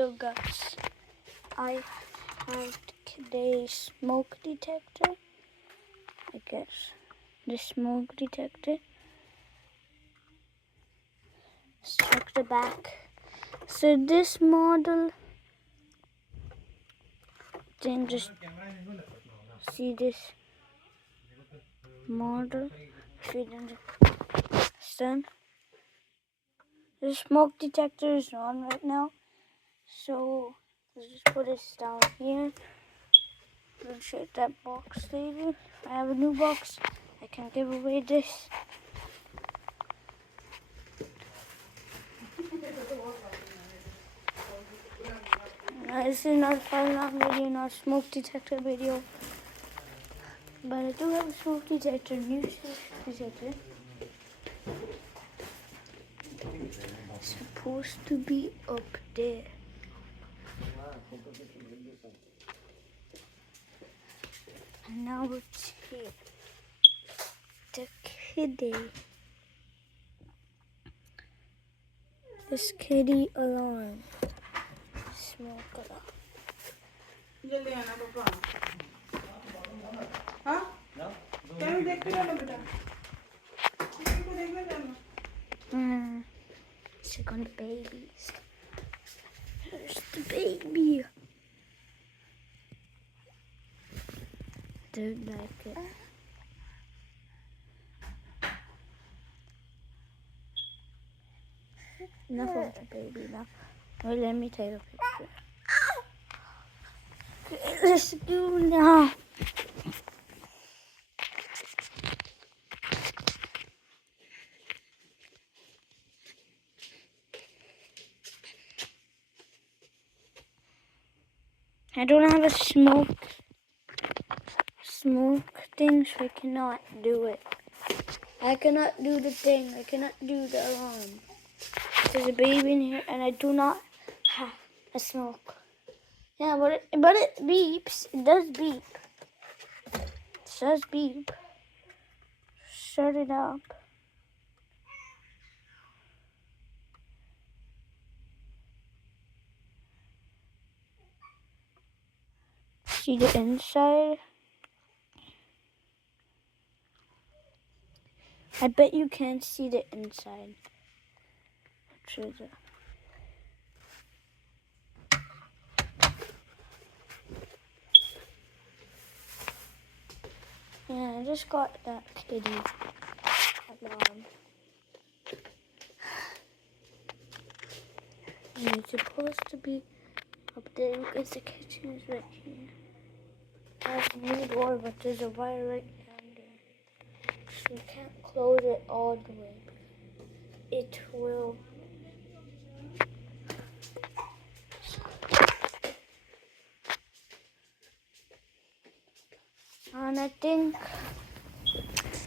Hello guys, I have today's smoke detector. I guess the smoke detector. Let's check the back. So this model, then just see this model. If you don't understand, the smoke detector is on right now. So let's just put it down here. Don't shake that box later. If I have a new box, I can give away this. This is not a fire alarm video, not a smoke detector video. But I do have a smoke detector, new smoke detector. It's supposed to be up there. And now it's here. The kitty. This kitty alarm. Smoke alarm. जल्दी आना पापा हाँ क्या देखते जाना बेटा किसी को देखने जाना Check on the babies. There's the baby. Don't like it. Enough of the baby now. Wait, let me take a picture. Okay, let's do now. I don't have a smoke thing, so I cannot do it. I cannot do the thing. I cannot do the alarm. There's a baby in here, and I do not have a smoke. Yeah, but it beeps. It does beep. It does beep. Shut it up. See the inside? I bet you can't see the inside. Sure. Yeah, I just got that kitty alarm. And it's supposed to be up there because the kitchen is right here. I have a new door, but there's a wire right down there. So you can't close it all the way. It will. And I think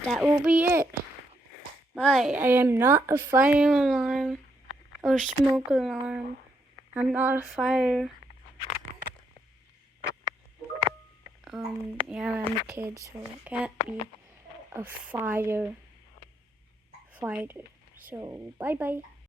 that will be it. Bye. I am not a fire alarm or smoke alarm. I'm not a fire. Yeah, I'm a kid, so I can't be a fighter. So, bye-bye.